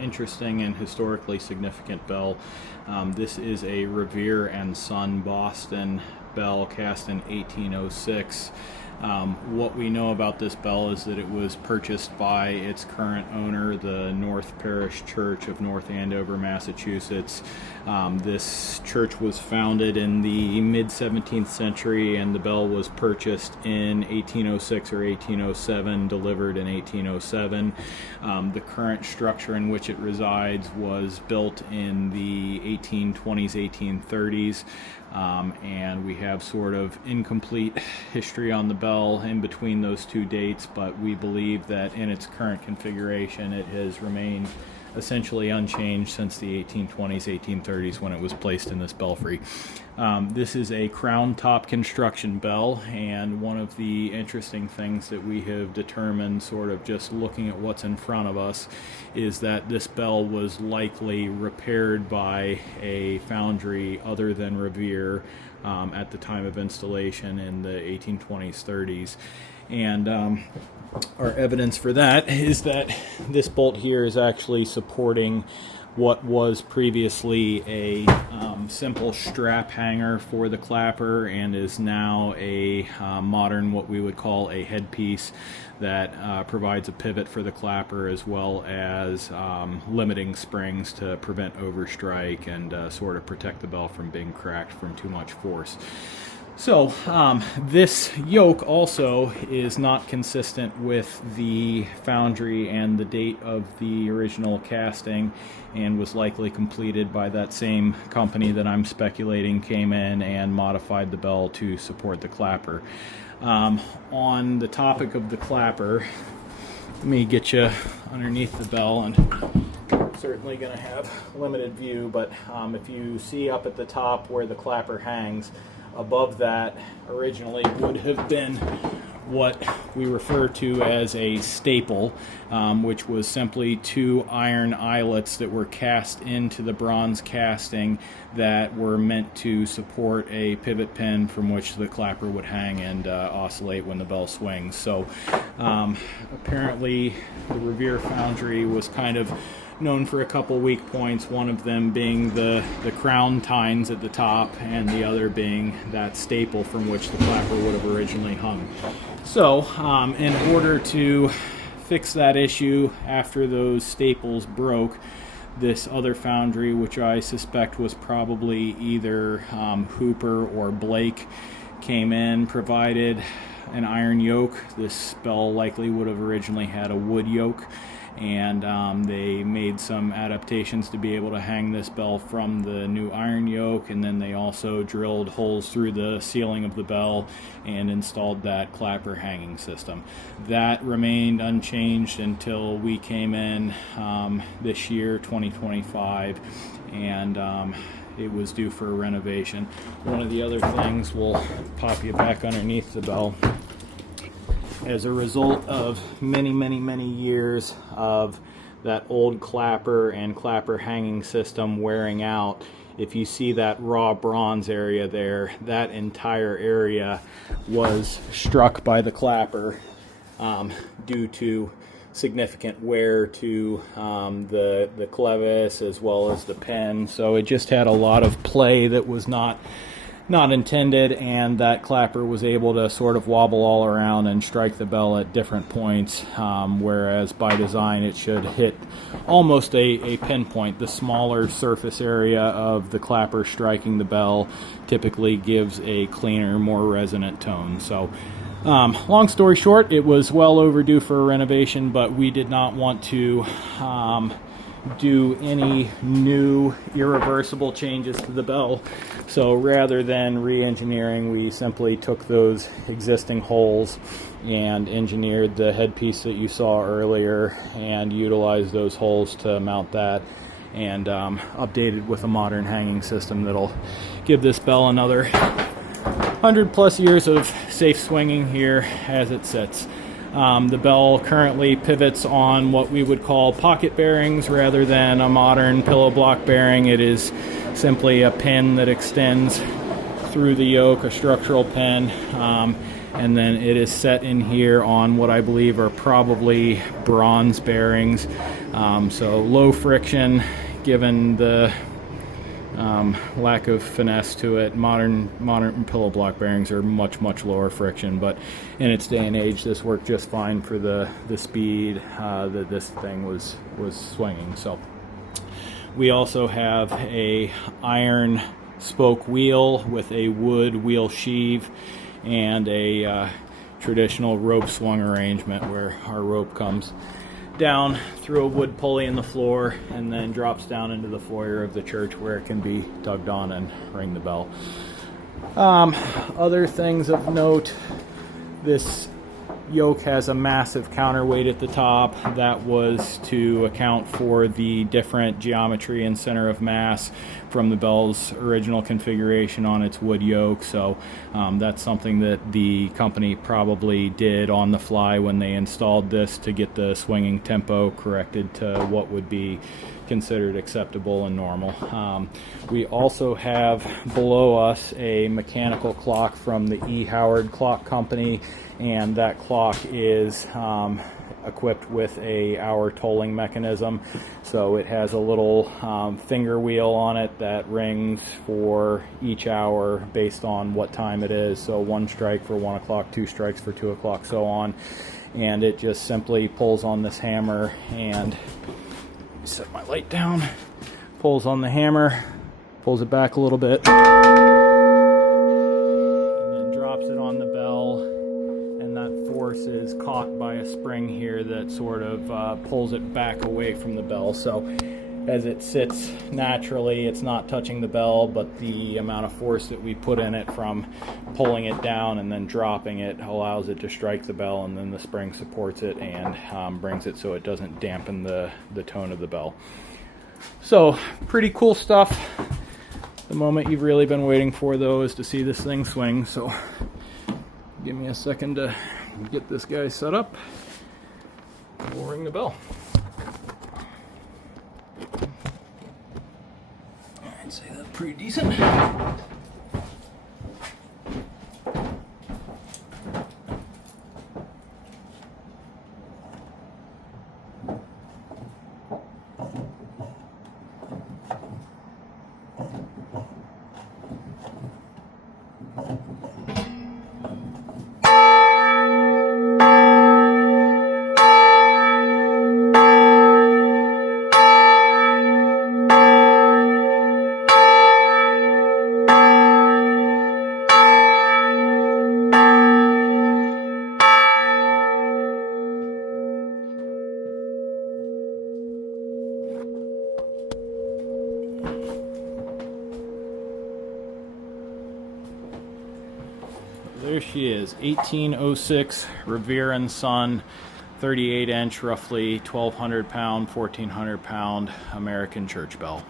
interesting and historically significant bell. This is a Revere Son Boston bell cast in 1806. What we know about this bell is that it was purchased by its current owner, the North Parish Church of North Andover, Massachusetts. This church was founded in the mid-17th century, and the bell was purchased in 1806 or 1807, delivered in 1807. The current structure in which it resides was built in the 1820s, 1830s. And we have sort of incomplete history on the bell in between those two dates, but we believe that in its current configuration it has remained essentially unchanged since the 1820s, 1830s when it was placed in this belfry. This is a crown top construction bell, and one of the interesting things that we have determined sort of just looking at what's in front of us is that this bell was likely repaired by a foundry other than Revere at the time of installation in the 1820s, 30s. And our evidence for that is that this bolt here is actually supporting what was previously a simple strap hanger for the clapper and is now a modern, what we would call a headpiece that provides a pivot for the clapper as well as limiting springs to prevent overstrike and sort of protect the bell from being cracked from too much force. So this yoke also is not consistent with the foundry and the date of the original casting, and was likely completed by that same company that I'm speculating came in and modified the bell to support the clapper. On the topic of the clapper, let me get you underneath the bell, and I'm certainly going to have limited view, but if you see up at the top where the clapper hangs, above that originally would have been what we refer to as a staple, which was simply two iron eyelets that were cast into the bronze casting that were meant to support a pivot pin from which the clapper would hang and oscillate when the bell swings. So apparently the Revere foundry was kind of known for a couple weak points, one of them being the crown tines at the top and the other being that staple from which the clapper would have originally hung. So in order to fix that issue after those staples broke, this other foundry, which I suspect was probably either Hooper or Blake, came in, provided an iron yoke. This bell likely would have originally had a wood yoke, and they made some adaptations to be able to hang this bell from the new iron yoke, and then they also drilled holes through the ceiling of the bell and installed that clapper hanging system. That remained unchanged until we came in this year, 2025, and it was due for a renovation. One of the other things, we'll pop you back underneath the bell. As a result of many, many, many years of that old clapper and clapper hanging system wearing out, if you see that raw bronze area there, that entire area was struck by the clapper due to significant wear to the clevis as well as the pin. So it just had a lot of play that was not intended, and that clapper was able to sort of wobble all around and strike the bell at different points, whereas by design it should hit almost a pinpoint. The smaller surface area of the clapper striking the bell typically gives a cleaner, more resonant tone. So long story short, it was well overdue for a renovation, but we did not want to do any new irreversible changes to the bell. So rather than re-engineering, we simply took those existing holes and engineered the headpiece that you saw earlier and utilized those holes to mount that, and updated with a modern hanging system that'll give this bell another 100+ years of safe swinging here as it sits. The bell currently pivots on what we would call pocket bearings rather than a modern pillow block bearing. It is simply a pin that extends through the yoke, a structural pin, and then it is set in here on what I believe are probably bronze bearings. So low friction, given the lack of finesse to it. Modern pillow block bearings are much lower friction, but in its day and age, this worked just fine for the speed that this thing was swinging. So we also have a iron spoke wheel with a wood wheel sheave and a traditional rope swung arrangement where our rope comes down through a wood pulley in the floor and then drops down into the foyer of the church where it can be tugged on and ring the bell. Other things of note, this yoke has a massive counterweight at the top. That was to account for the different geometry and center of mass from the bell's original configuration on its wood yoke. So that's something that the company probably did on the fly when they installed this to get the swinging tempo corrected to what would be considered acceptable and normal. We also have below us a mechanical clock from the E. Howard Clock Company, and that clock is equipped with a hour tolling mechanism. So it has a little finger wheel on it that rings for each hour based on what time it is. So 1 strike for 1 o'clock, 2 strikes for 2 o'clock, so on. And it just simply pulls on this hammer and set my light down, pulls on the hammer, pulls it back a little bit, and then drops it on the bell, and that force is caught by a spring here that sort of pulls it back away from the bell. So as it sits naturally, it's not touching the bell, but the amount of force that we put in it from pulling it down and then dropping it allows it to strike the bell, and then the spring supports it and brings it so it doesn't dampen the tone of the bell. So pretty cool stuff. The moment you've really been waiting for, though, is to see this thing swing. So give me a second to get this guy set up. We'll ring the bell. I'd say that's pretty decent. There she is, 1806 Revere Son, 38-inch, roughly 1,200 pound, 1,400 pound American church bell.